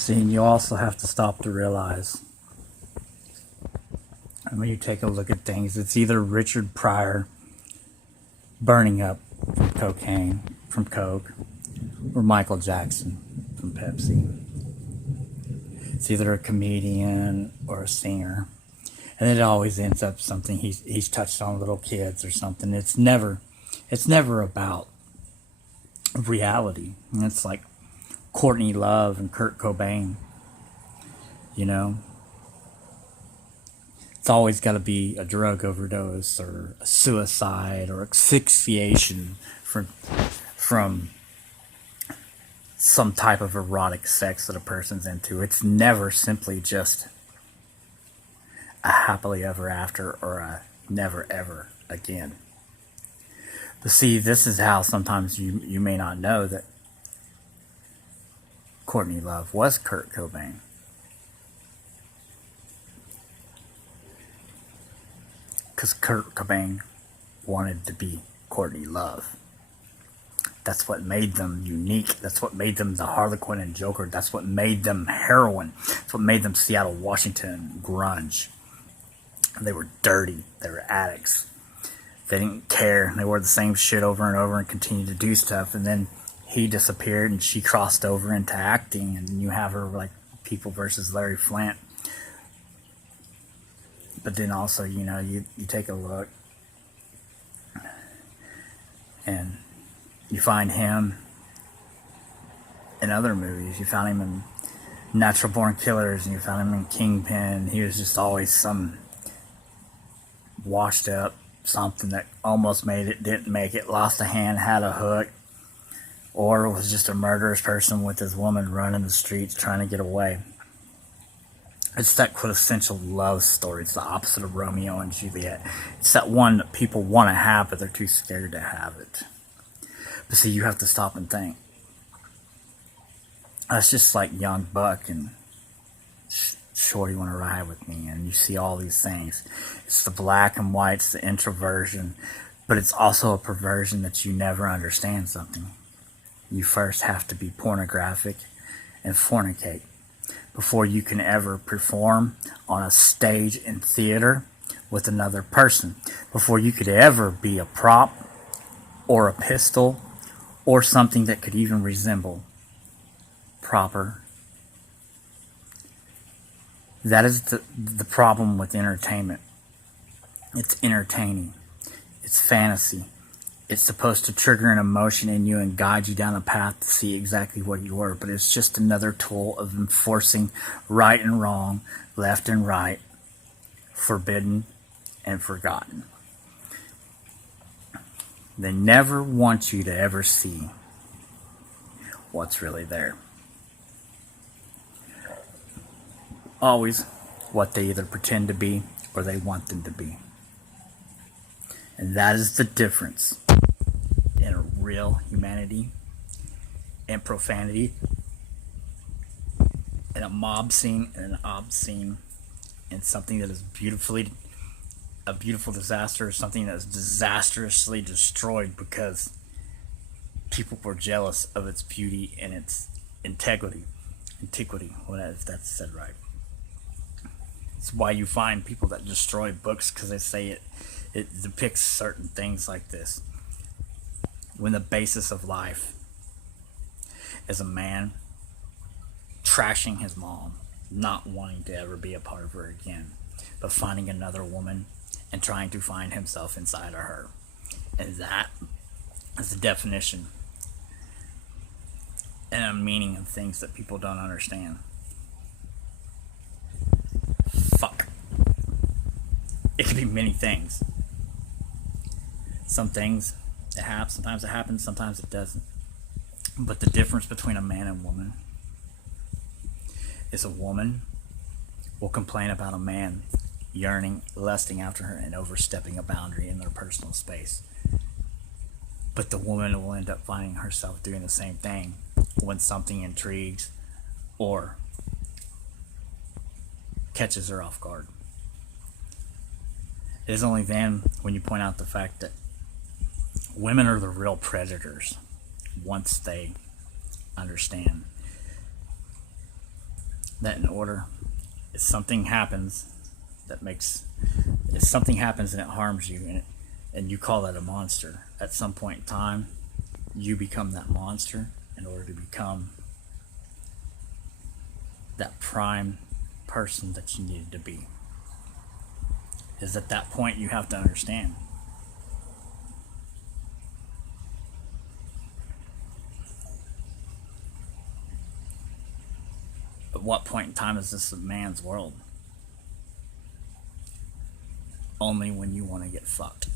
See, and you also have to stop to realize, and when you take a look at things, it's either Richard Pryor burning up from cocaine, from coke, or Michael Jackson from Pepsi. It's either a comedian or a singer, and it always ends up something he's touched on little kids or something. It's never about reality. And it's like Courtney Love and Kurt Cobain. You know, it's always got to be a drug overdose or a suicide or asphyxiation from some type of erotic sex that a person's into. It's never simply just a happily ever after or a never ever again. But see, this is how sometimes you may not know that Courtney Love was Kurt Cobain. Because Kurt Cobain wanted to be Courtney Love. That's what made them unique. That's what made them the Harlequin and Joker. That's what made them heroin. That's what made them Seattle, Washington grunge. They were dirty. They were addicts. They didn't care. They wore the same shit over and over and continued to do stuff. And then he disappeared and she crossed over into acting. And then you have her like People versus Larry Flynt. But then also, you take a look and you find him in other movies. You found him in Natural Born Killers and you found him in Kingpin. He was just always some washed up something that almost made it, didn't make it, lost a hand, had a hook, or was just a murderous person with his woman running the streets trying to get away. It's that quintessential love story. It's the opposite of Romeo and Juliet. It's that one that people want to have, but they're too scared to have it. But see, you have to stop and think. That's just like Young Buck and Shorty Want to Ride With Me, and you see all these things. It's the black and white, it's the introversion, but it's also a perversion that you never understand something. You first have to be pornographic and fornicate before you can ever perform on a stage in theater with another person, before you could ever be a prop or a pistol or something that could even resemble proper. That is the problem with entertainment. It's entertaining. It's fantasy. It's supposed to trigger an emotion in you and guide you down a path to see exactly what you were, but it's just another tool of enforcing right and wrong, left and right, forbidden and forgotten. They never want you to ever see what's really there. Always what they either pretend to be or they want them to be. And that is the difference in a real humanity and profanity, in a mob scene and an obscene, and something that is a beautiful disaster, or something that is disastrously destroyed because people were jealous of its beauty and its antiquity, whatever, if that's said right. It's why you find people that destroy books, because they say it depicts certain things like this. When the basis of life is a man trashing his mom, not wanting to ever be a part of her again, but finding another woman and trying to find himself inside of her. And that is the definition and a meaning of things that people don't understand. Fuck. It could be many things. Some things it happens, sometimes it happens, sometimes it doesn't. But the difference between a man and woman is a woman will complain about a man yearning, lusting after her, and overstepping a boundary in their personal space. But the woman will end up finding herself doing the same thing when something intrigues or catches her off guard. It is only then when you point out the fact that women are the real predators once they understand that in order, if something happens that makes, if something happens and it harms you, and you call that a monster, at some point in time, you become that monster in order to become that prime person that you needed to be. Is at that point you have to understand. At what point in time is this a man's world? Only when you want to get fucked.